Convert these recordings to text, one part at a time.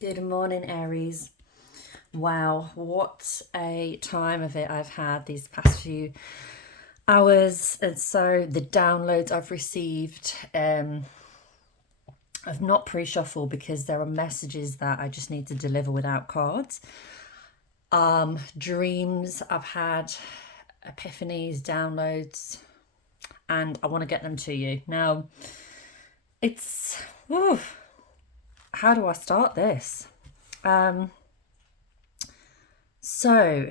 Good morning, Aries. Wow, what a time of it I've had these past few hours. And so the downloads I've received, I've not pre-shuffled because there are messages that I just need to deliver without cards. Dreams I've had, epiphanies, downloads, and I want to get them to you. Now, it's, whew, how do I start this? So,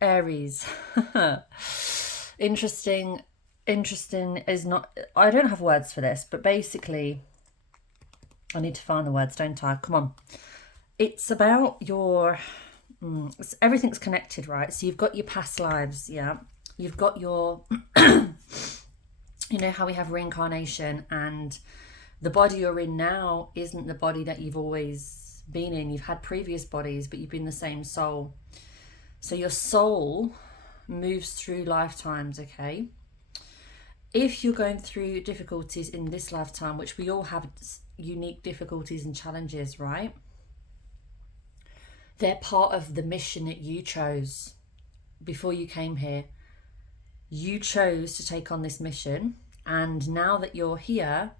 Aries. Interesting. Interesting is not. I don't have words for this, but basically, I need to find the words, don't I? Come on. It's about your. Everything's connected, right? So you've got your past lives, yeah. You've got your. You know how we have reincarnation, and the body you're in now isn't the body that you've always been in. You've had previous bodies, but you've been the same soul. So your soul moves through lifetimes, okay? If you're going through difficulties in this lifetime, which we all have unique difficulties and challenges, right? They're part of the mission that you chose before you came here. You chose to take on this mission, and now that you're here,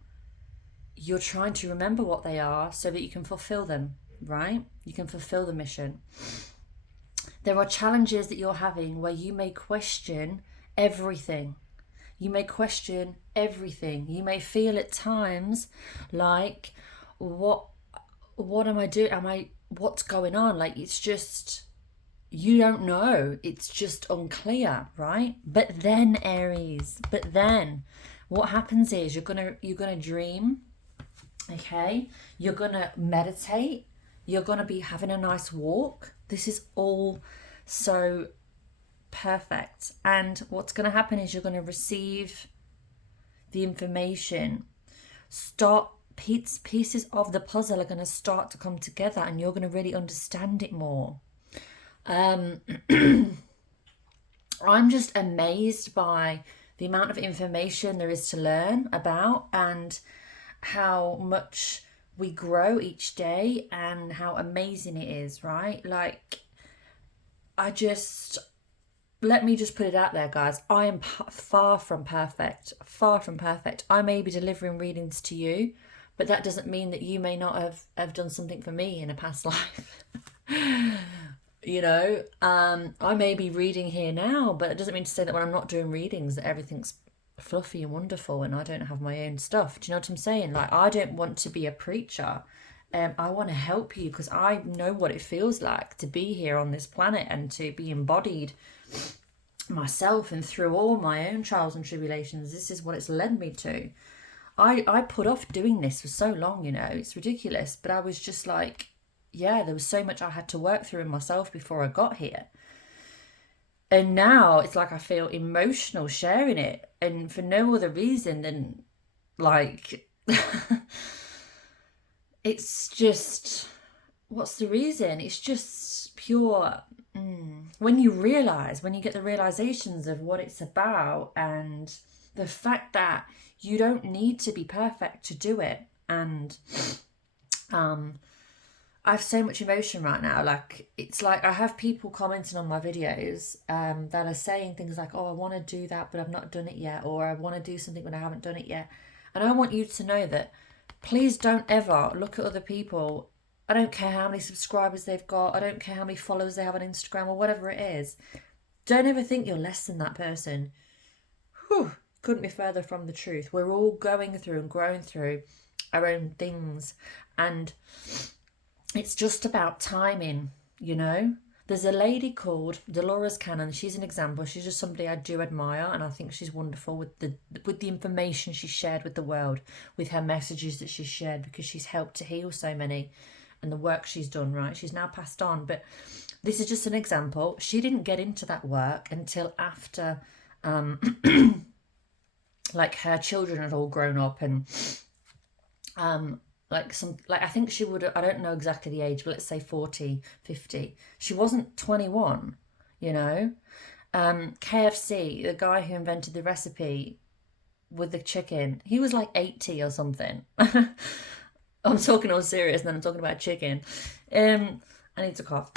you're trying to remember what they are so that you can fulfill them, right? You can fulfill the mission. There are challenges that you're having where you may question everything. You may question everything. You may feel at times like, what am I doing? What's going on? Like, it's just, you don't know. It's just unclear, right? But then, Aries, what happens is you're gonna dream, okay? You're gonna meditate. You're gonna be having a nice walk. This is all so perfect. And what's going to happen is you're going to receive the information. Pieces of the puzzle are going to start to come together, and you're going to really understand it more. I'm just amazed by the amount of information there is to learn about, and how much we grow each day, and how amazing it is, right? Like, let me just put it out there, guys. I am far from perfect. Far from perfect. I may be delivering readings to you, but that doesn't mean that you may not have done something for me in a past life. I may be reading here now, but it doesn't mean to say that when I'm not doing readings that everything's fluffy and wonderful and I don't have my own stuff. Do you know what I'm saying? Like, I don't want to be a preacher. I want to help you because I know what it feels like to be here on this planet and to be embodied myself, and through all my own trials and tribulations, this is what it's led me to. I put off doing this for so long, it's ridiculous, but I was just like, yeah, there was so much I had to work through in myself before I got here. And now it's like I feel emotional sharing it, and for no other reason than, like, it's just, what's the reason? It's just pure. When you get the realizations of what it's about, and the fact that you don't need to be perfect to do it. And I have so much emotion right now. Like, it's like I have people commenting on my videos that are saying things like, oh, I want to do that, but I've not done it yet. Or I want to do something, but I haven't done it yet. And I want you to know that please don't ever look at other people. I don't care how many subscribers they've got. I don't care how many followers they have on Instagram or whatever it is. Don't ever think you're less than that person. Whew, couldn't be further from the truth. We're all going through and growing through our own things. And it's just about timing, There's a lady called Dolores Cannon. She's an example. She's just somebody I do admire, and I think she's wonderful with the information she shared with the world, with her messages that she shared, because she's helped to heal so many, and the work she's done, right? She's now passed on, but this is just an example. She didn't get into that work until after, like, her children had all grown up, and I think she would, I don't know exactly the age, but let's say 40, 50. She wasn't 21, KFC, the guy who invented the recipe with the chicken, he was like 80 or something. I'm talking all serious and then I'm talking about chicken. I need to cough.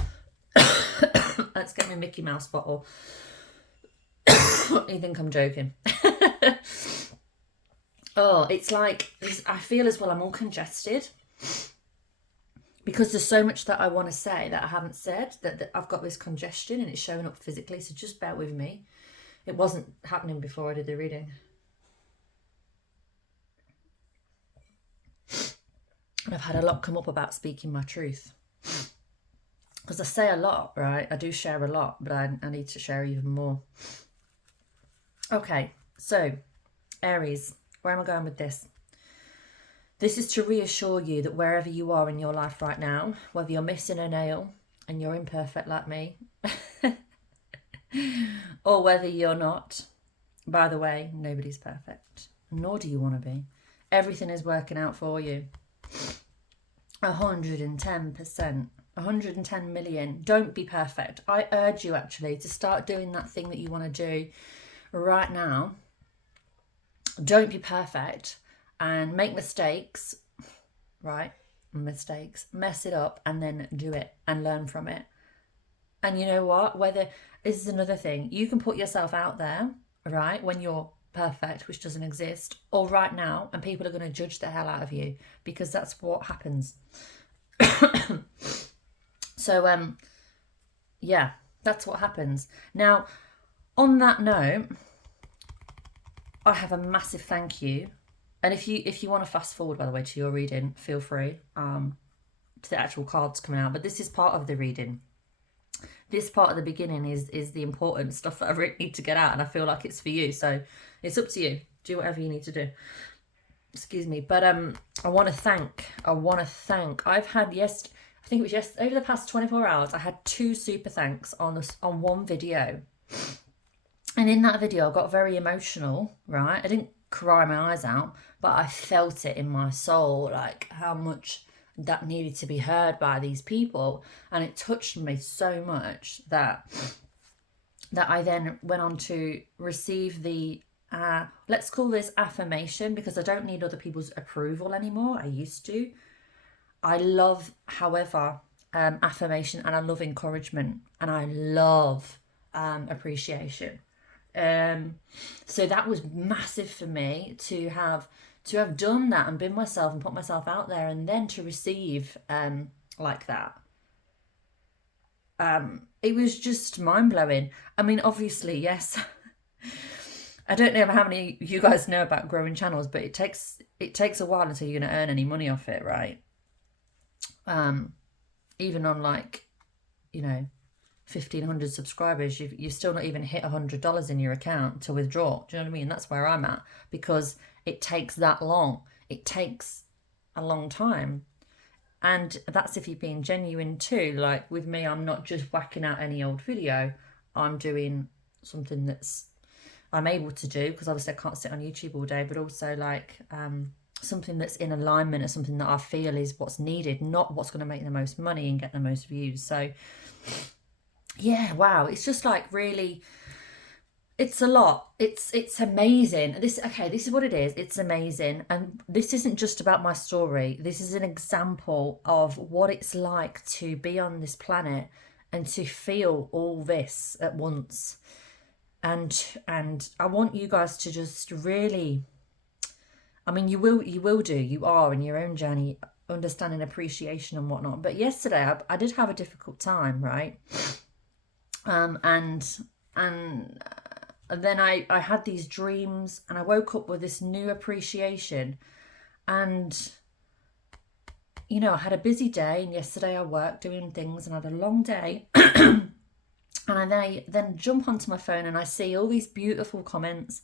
Let's get my Mickey Mouse bottle. You think I'm joking? Oh, it's like, I feel as well I'm all congested because there's so much that I want to say that I haven't said, that I've got this congestion and it's showing up physically, so just bear with me. It wasn't happening before I did the reading. And I've had a lot come up about speaking my truth. Because I say a lot, right? I do share a lot, but I need to share even more. Okay, so Aries, where am I going with this? This is to reassure you that wherever you are in your life right now, whether you're missing a nail and you're imperfect like me, or whether you're not, by the way, nobody's perfect, nor do you want to be. Everything is working out for you. 110%. 110 million. Don't be perfect. I urge you actually to start doing that thing that you want to do right now. Don't be perfect and make mistakes, right? Mistakes. Mess it up and then do it and learn from it. And you know what? This is another thing. You can put yourself out there, right, when you're perfect, which doesn't exist, or right now, and people are going to judge the hell out of you because that's what happens. So, yeah, that's what happens. Now, on that note, I have a massive thank you. And if you want to fast forward, by the way, to your reading, feel free, to the actual cards coming out. But this is part of the reading. This part at the beginning is the important stuff that I really need to get out, and I feel like it's for you. So it's up to you. Do whatever you need to do. Excuse me. But I want to thank. I've had I think it was over the past 24 hours, I had 2 super thanks on one video. And in that video, I got very emotional, right? I didn't cry my eyes out, but I felt it in my soul, like how much that needed to be heard by these people. And it touched me so much that I then went on to receive the, let's call this affirmation, because I don't need other people's approval anymore. I used to. I love, however, affirmation, and I love encouragement, and I love appreciation. So that was massive for me to have done that and been myself and put myself out there, and then to receive like that. It was just mind-blowing. I mean, obviously, yes. I don't know how many of you guys know about growing channels, but it takes a while until you're going to earn any money off it, right? Even on, like, 1,500 subscribers, you've still not even hit $100 in your account to withdraw. Do you know what I mean? That's where I'm at, because it takes that long. It takes a long time. And that's if you're being genuine too. Like with me, I'm not just whacking out any old video. I'm doing something that's I'm able to do, because obviously I can't sit on YouTube all day, but also like something that's in alignment, or something that I feel is what's needed, not what's going to make the most money and get the most views. So yeah, wow, it's just like really, it's a lot. It's amazing. This is what it is. It's amazing. And this isn't just about my story. This is an example of what it's like to be on this planet and to feel all this at once. And I want you guys to just really, I mean, you are in your own journey, understanding appreciation and whatnot. But yesterday I did have a difficult time, right? And then I had these dreams, and I woke up with this new appreciation. And, I had a busy day, and yesterday I worked doing things and I had a long day. And I then jump onto my phone and I see all these beautiful comments,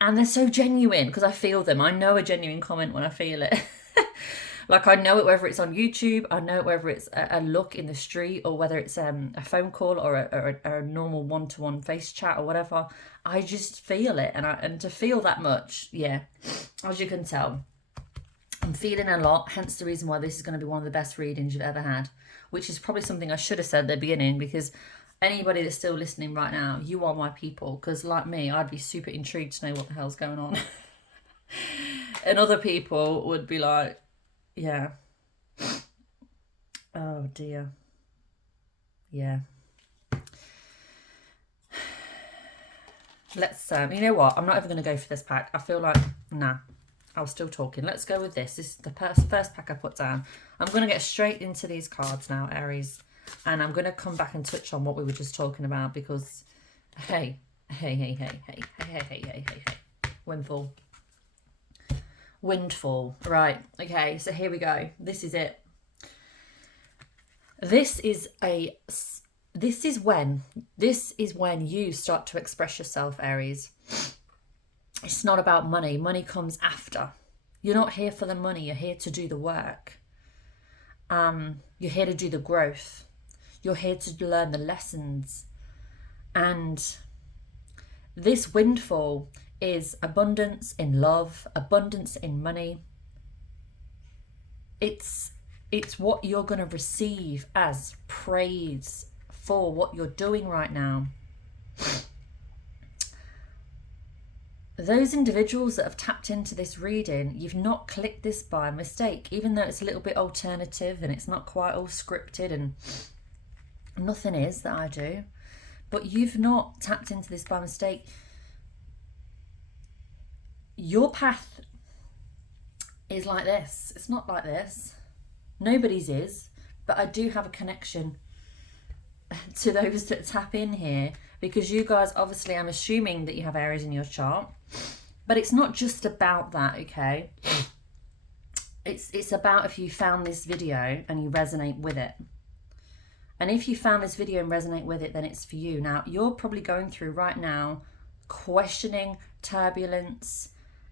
and they're so genuine because I feel them. I know a genuine comment when I feel it. Like I know it whether it's on YouTube, I know it whether it's a look in the street, or whether it's a phone call or a normal one-to-one face chat or whatever. I just feel it, and to feel that much, yeah, as you can tell, I'm feeling a lot. Hence the reason why this is going to be one of the best readings you've ever had, which is probably something I should have said at the beginning, because anybody that's still listening right now, you are my people, because like me, I'd be super intrigued to know what the hell's going on. And other people would be like, yeah. Oh dear. Yeah. Let's, you know what? I'm not even going to go for this pack. I feel like, nah, I was still talking. Let's go with this. This is the first pack I put down. I'm going to get straight into these cards now, Aries. And I'm going to come back and touch on what we were just talking about because, hey. Windfall. Right. Okay, so here we go. This is it. This is when you start to express yourself, Aries. It's not about money. Money comes after. You're not here for the money. You're here to do the work. You're here to do the growth. You're here to learn the lessons. And this windfall is abundance in love, abundance in money. It's what you're going to receive as praise for what you're doing right now. Those individuals that have tapped into this reading, you've not clicked this by mistake, even though it's a little bit alternative and it's not quite all scripted, and nothing is that I do, but you've not tapped into this by mistake. Your path is like this. It's not like this. Nobody's is, but I do have a connection to those that tap in here, because you guys, obviously, I'm assuming that you have Aries in your chart, but it's not just about that, okay? It's about if you found this video and you resonate with it. And if you found this video and resonate with it, then it's for you. Now, you're probably going through right now questioning, turbulence,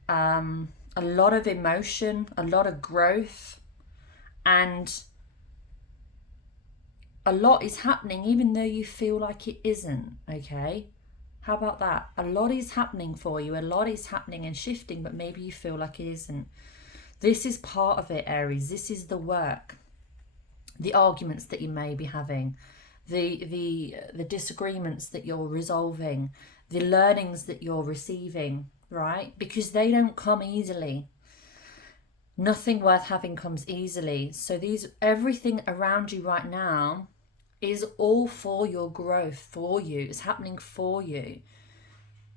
a lot of emotion, a lot of growth, and a lot is happening even though you feel like it isn't, okay? How about that? A lot is happening for you. A lot is happening and shifting, but maybe you feel like it isn't. This is part of it, Aries. This is the work. The arguments that you may be having, the disagreements that you're resolving, the learnings that you're receiving, right? Because they don't come easily. Nothing worth having comes easily. So everything around you right now is all for your growth, for you. It's happening for you.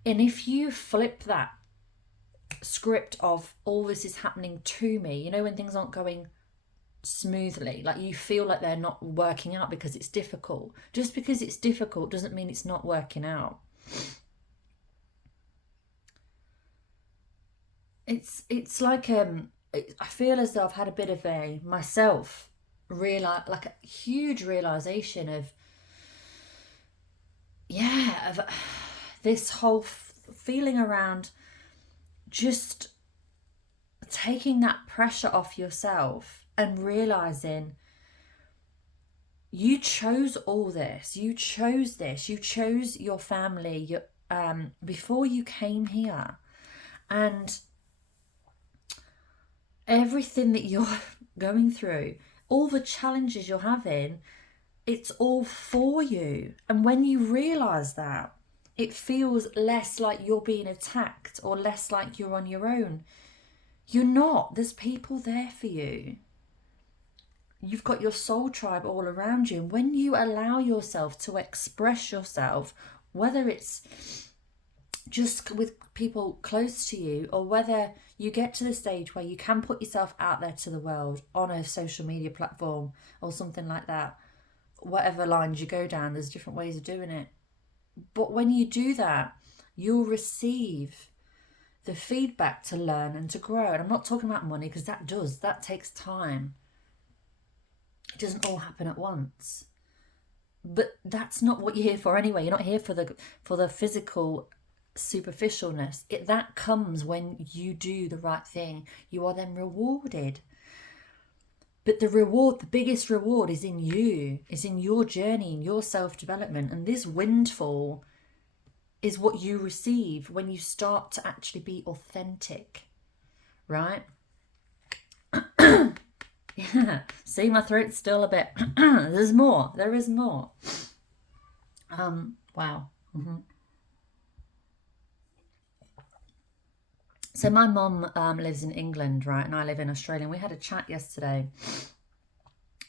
And if you flip that script of all this is happening to me, you know, when things aren't going smoothly, like you feel like they're not working out because it's difficult. Just because it's difficult doesn't mean it's not working out. It's like I feel as though I've had a bit of a huge realization of this whole feeling around just taking that pressure off yourself and realizing you chose all this. You chose this. You chose your family before you came here. And everything that you're going through, all the challenges you're having, it's all for you. And when you realize that, it feels less like you're being attacked or less like you're on your own. You're not. There's people there for you. You've got your soul tribe all around you. And when you allow yourself to express yourself, whether it's just with people close to you, or whether you get to the stage where you can put yourself out there to the world on a social media platform or something like that, whatever lines you go down, there's different ways of doing it. But when you do that, you'll receive the feedback to learn and to grow. And I'm not talking about money, because that takes time. It doesn't all happen at once. But that's not what you're here for anyway. You're not here for the physical superficialness. That comes when you do the right thing. You are then rewarded. But the biggest reward is in you, is in your journey, in your self-development. And this windfall is what you receive when you start to actually be authentic, right? Yeah, see, my throat's still a bit, there's more, there is more. Wow. So my mum lives in England, right, and I live in Australia. And we had a chat yesterday.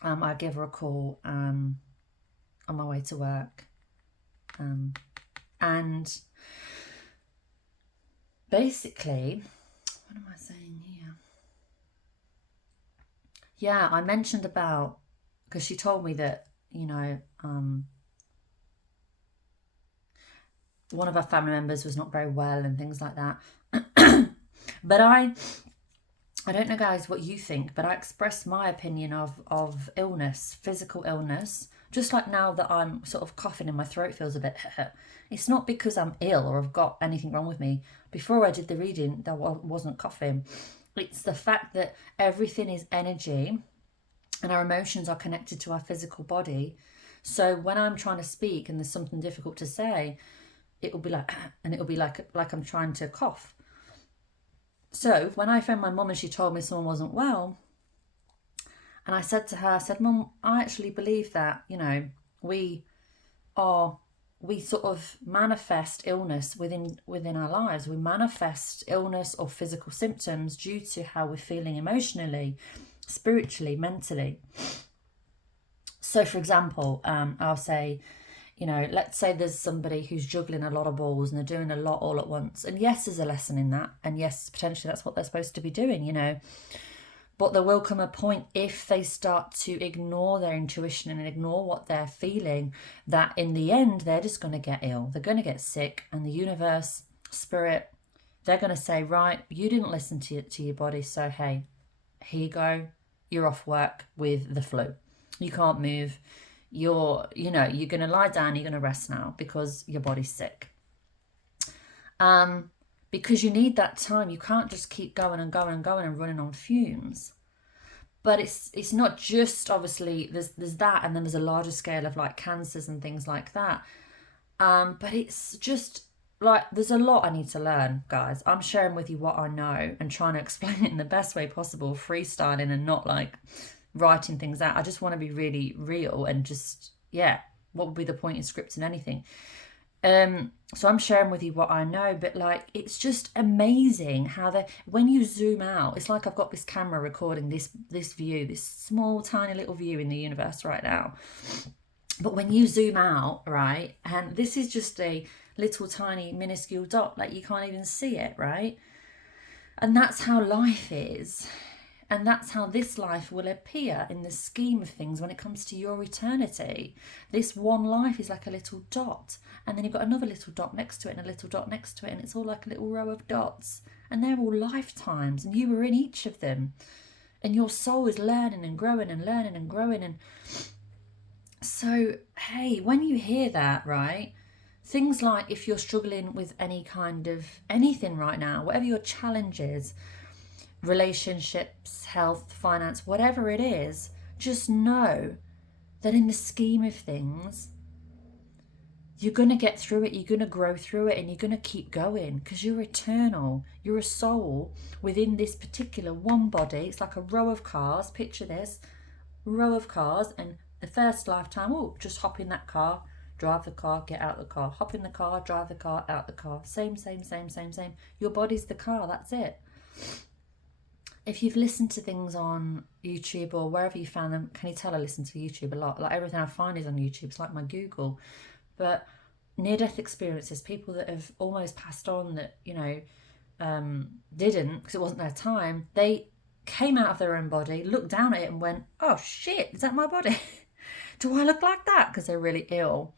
I gave her a call on my way to work, and basically, what am I saying here? Yeah, I mentioned about, because she told me that, you know, one of our family members was not very well and things like that. But I don't know, guys, what you think, but I expressed my opinion of illness, physical illness. Just like now that I'm sort of coughing and my throat feels a bit, it's not because I'm ill or I've got anything wrong with me. Before I did the reading, I wasn't coughing. It's the fact that everything is energy and our emotions are connected to our physical body. So when I'm trying to speak and there's something difficult to say, it will be like, and it will be like I'm trying to cough. So when I phoned my mum and she told me someone wasn't well, and I said to her, I said, Mum, I actually believe that, you know, we sort of manifest illness within our lives. We manifest illness or physical symptoms due to how we're feeling emotionally, spiritually, mentally. So for example, I'll say, you know, let's say there's somebody who's juggling a lot of balls and they're doing a lot all at once. And yes, there's a lesson in that. And yes, potentially that's what they're supposed to be doing, you know. But there will come a point, if they start to ignore their intuition and ignore what they're feeling, that in the end, they're just going to get ill. They're going to get sick. And the universe, spirit, they're going to say, right, you didn't listen to your body. So, hey, here you go. You're off work with the flu. You can't move. You're going to lie down. You're going to rest now because your body's sick. Because you need that time. You can't just keep going and going and going and running on fumes. But it's not just, obviously, there's that, and then there's a larger scale of like cancers and things like that. But it's just like, there's a lot I need to learn, guys. I'm sharing with you what I know and trying to explain it in the best way possible, freestyling and not like writing things out. I just want to be really real and just, yeah, what would be the point in scripting anything? So I'm sharing with you what I know, but like, it's just amazing how when you zoom out, it's like I've got this camera recording this view, this small tiny little view in the universe right now. But when you zoom out, right, and this is just a little tiny minuscule dot, like you can't even see it, right? And that's how life is. And that's how this life will appear in the scheme of things when it comes to your eternity. This one life is like a little dot. And then you've got another little dot next to it and a little dot next to it. And it's all like a little row of dots. And they're all lifetimes. And you were in each of them. And your soul is learning and growing and learning and growing. And so, hey, when you hear that, right? Things like if you're struggling with any kind of anything right now, whatever your challenge is, relationships, health, finance, whatever it is, just know that in the scheme of things, you're going to get through it, you're going to grow through it, and you're going to keep going because you're eternal. You're a soul within this particular one body. It's like a row of cars. Picture this, row of cars, and the first lifetime, just hop in that car, drive the car, get out the car, hop in the car, drive the car, out the car. Same. Your body's the car, that's it. If you've listened to things on YouTube or wherever you found them, can you tell I listen to YouTube a lot? Like everything I find is on YouTube. It's like my Google. But near-death experiences, people that have almost passed on that, you know, didn't because it wasn't their time, they came out of their own body, looked down at it and went, oh shit, is that my body? Do I look like that? Because they're really ill.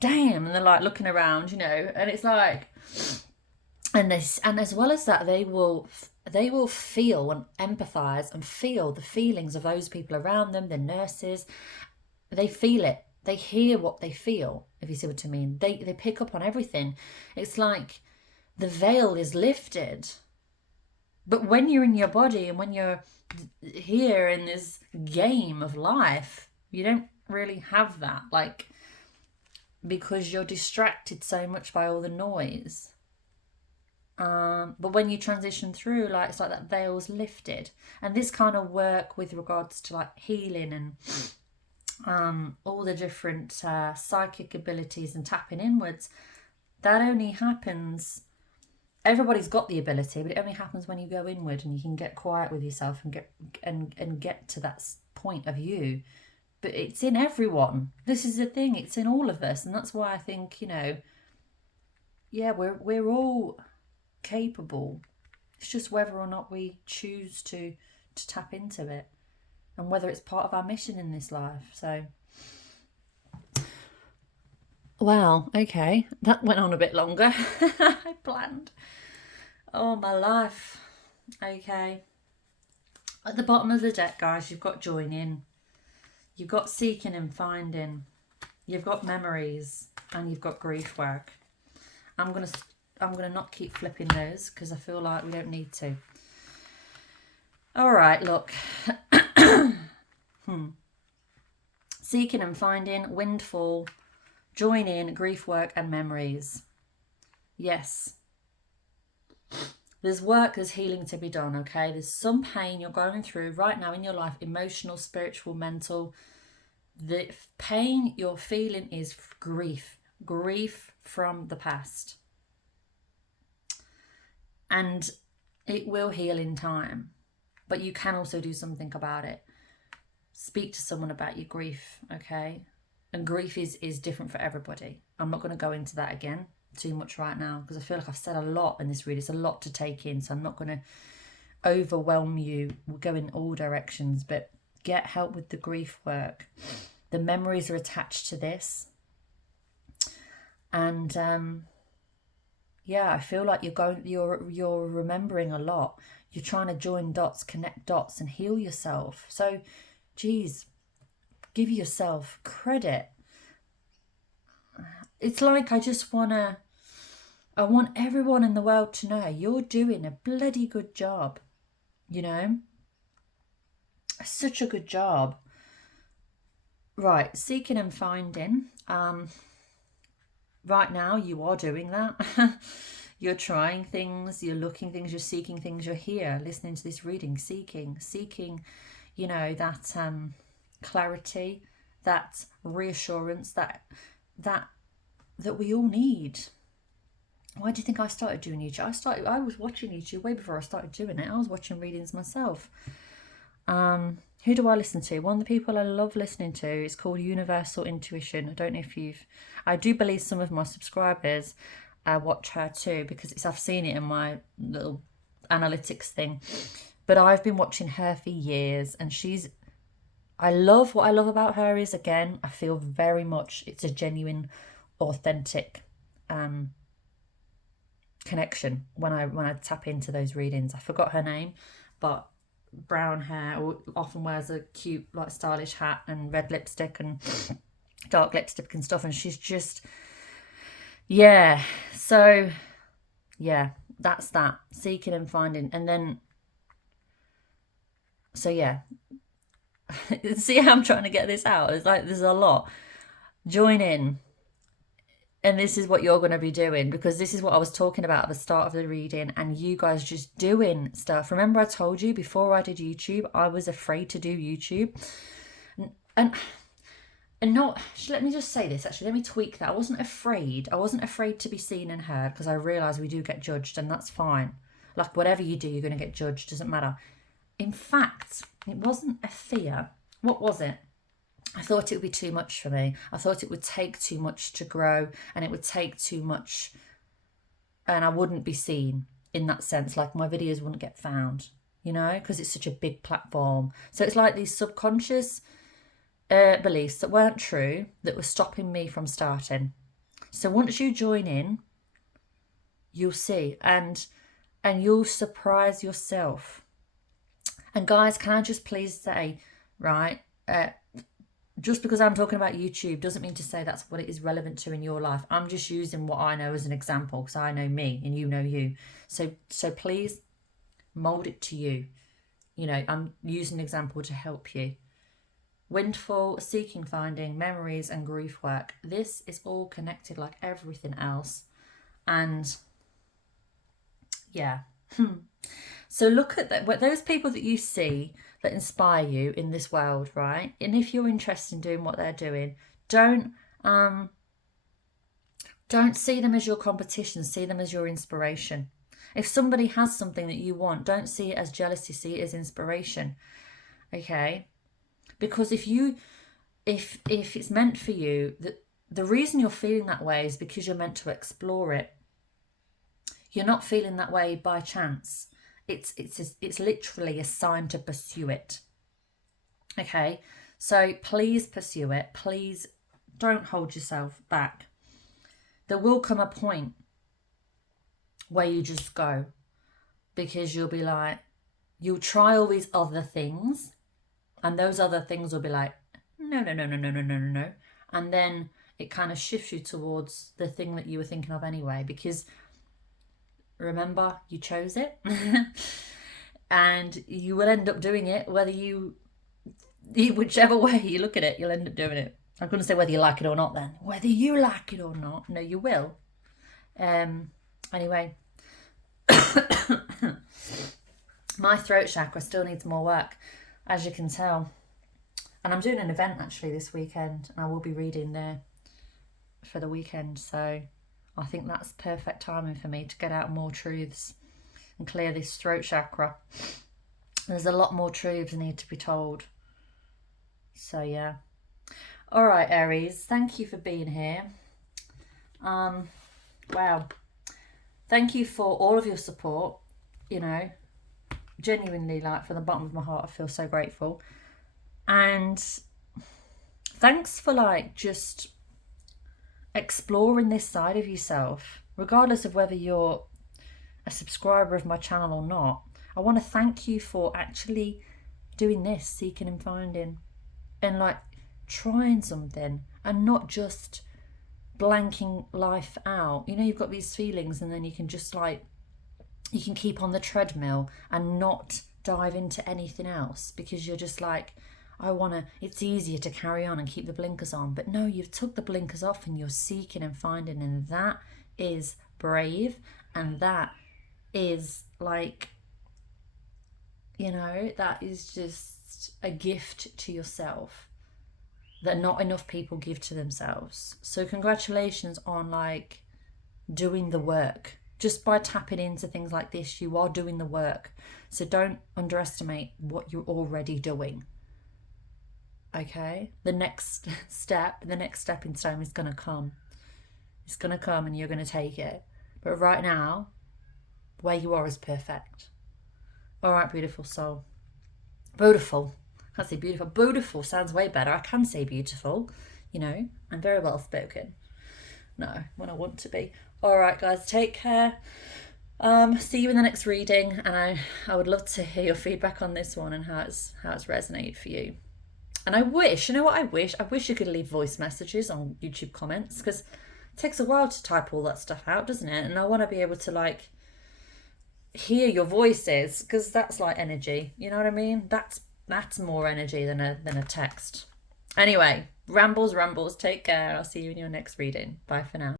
Damn. And they're like looking around, you know, and it's like, and as well as that, they will feel and empathize and feel the feelings of those people around them, the nurses. They feel it. They hear what they feel, if you see what I mean. They pick up on everything. It's like the veil is lifted. But when you're in your body and when you're here in this game of life, you don't really have that, like, because you're distracted so much by all the noise. But when you transition through, like, it's like that veil's lifted. And this kind of work with regards to like healing and all the different psychic abilities and tapping inwards, that only happens everybody's got the ability, but it only happens when you go inward and you can get quiet with yourself and get to that point of you. But it's in everyone. This is the thing, it's in all of us. And that's why I think, yeah, we're all capable. It's just whether or not we choose to tap into it, and whether it's part of our mission in this life. So, well, okay, that went on a bit longer. I planned. Oh, my life. Okay. At the bottom of the deck, guys, you've got joining, you've got seeking and finding, you've got memories, and you've got grief work. I'm gonna not keep flipping those because I feel like we don't need to. All right, look. Seeking and finding, windfall, joining, grief work, and memories. Yes. There's work, there's healing to be done, okay? There's some pain you're going through right now in your life, emotional, spiritual, mental. The pain you're feeling is grief. Grief from the past. And it will heal in time. But you can also do something about it. Speak to someone about your grief, okay? And grief is different for everybody. I'm not going to go into that again too much right now because I feel like I've said a lot in this read. It's a lot to take in, so I'm not going to overwhelm you. We'll go in all directions, but get help with the grief work. The memories are attached to this. And yeah, I feel like you're remembering a lot. You're trying to join dots, connect dots, and heal yourself. So, geez, give yourself credit. It's like I want everyone in the world to know you're doing a bloody good job. Such a good job. Right, seeking and finding. Right now you are doing that. You're trying things, you're looking things, you're seeking things, you're here listening to this reading, seeking, that clarity, that reassurance, that we all need. Why do you think I started doing YouTube? I was watching YouTube way before I started doing it. I was watching readings myself. Who do I listen to? One of the people I love listening to is called Universal Intuition. I don't know if I do believe some of my subscribers watch her too, because I've seen it in my little analytics thing. But I've been watching her for years, and what I love about her is, again, I feel very much it's a genuine, authentic connection when I tap into those readings. I forgot her name, but brown hair, or often wears a cute, like, stylish hat and red lipstick and dark lipstick and stuff, and she's just, yeah. So yeah, that's that, seeking and finding. And then, so yeah, see how I'm trying to get this out? It's like there's a lot. Join in. And this is what you're going to be doing, because this is what I was talking about at the start of the reading, and you guys just doing stuff. Remember I told you before I did YouTube, I was afraid to do YouTube. And not, let me just say this, actually, let me tweak that. I wasn't afraid to be seen and heard, because I realised we do get judged, and that's fine. Like, whatever you do, you're going to get judged, doesn't matter. In fact, it wasn't a fear. What was it? I thought it would be too much for me. I thought it would take too much to grow, and it would take too much, and I wouldn't be seen in that sense. Like, my videos wouldn't get found, because it's such a big platform. So it's like these subconscious beliefs that weren't true that were stopping me from starting. So once you join in, you'll see, and you'll surprise yourself. And guys, can I just please say, right, just because I'm talking about YouTube doesn't mean to say that's what it is relevant to in your life. I'm just using what I know as an example, because I know me and you know you. So please mold it to you. I'm using an example to help you. Windfall, seeking, finding, memories, and grief work. This is all connected like everything else. And yeah. So look at that. Those people that you see that inspire you in this world, right? And if you're interested in doing what they're doing, don't see them as your competition. See them as your inspiration. If somebody has something that you want, don't see it as jealousy, see it as inspiration. Okay? Because if it's meant for you, the reason you're feeling that way is because you're meant to explore it. You're not feeling that way by chance. It's literally a sign to pursue it. Okay? So please pursue it. Please don't hold yourself back. There will come a point where you just go, because you'll be like, you'll try all these other things, and those other things will be like, no, no, no, no, no, no, no, no, no. And then it kind of shifts you towards the thing that you were thinking of anyway, because remember, you chose it. And you will end up doing it, whether whichever way you look at it, you'll end up doing it. I'm going to say whether you like it or not then. Whether you like it or not. No, you will. Anyway. My throat chakra still needs more work, as you can tell. And I'm doing an event actually this weekend, and I will be reading there for the weekend. So I think that's perfect timing for me to get out more truths and clear this throat chakra. There's a lot more truths need to be told. So yeah. All right, Aries, thank you for being here. Wow. Thank you for all of your support. You know, genuinely, like, from the bottom of my heart, I feel so grateful. And thanks for, like, just exploring this side of yourself, regardless of whether you're a subscriber of my channel or not. I want to thank you for actually doing this, seeking and finding, and like trying something, and not just blanking life out. You know, you've got these feelings, and then you can just like, you can keep on the treadmill and not dive into anything else, because you're just like, it's easier to carry on and keep the blinkers on. But no, you've took the blinkers off and you're seeking and finding, and that is brave, and that is like, you know, that is just a gift to yourself that not enough people give to themselves. So congratulations on like doing the work. Just by tapping into things like this, you are doing the work. So don't underestimate what you're already doing. Okay? The next stepping stone is going to come. It's going to come, and you're going to take it. But right now, where you are is perfect. All right, beautiful soul. Beautiful. I can't say beautiful. Beautiful sounds way better. I can say beautiful. You know, I'm very well spoken. No, when I want to be. All right, guys, take care. See you in the next reading, and I would love to hear your feedback on this one and how it's resonated for you. And I wish, you know what I wish? I wish you could leave voice messages on YouTube comments, because it takes a while to type all that stuff out, doesn't it? And I want to be able to like hear your voices, because that's like energy. You know what I mean? That's more energy than a text. Anyway, rambles. Take care. I'll see you in your next reading. Bye for now.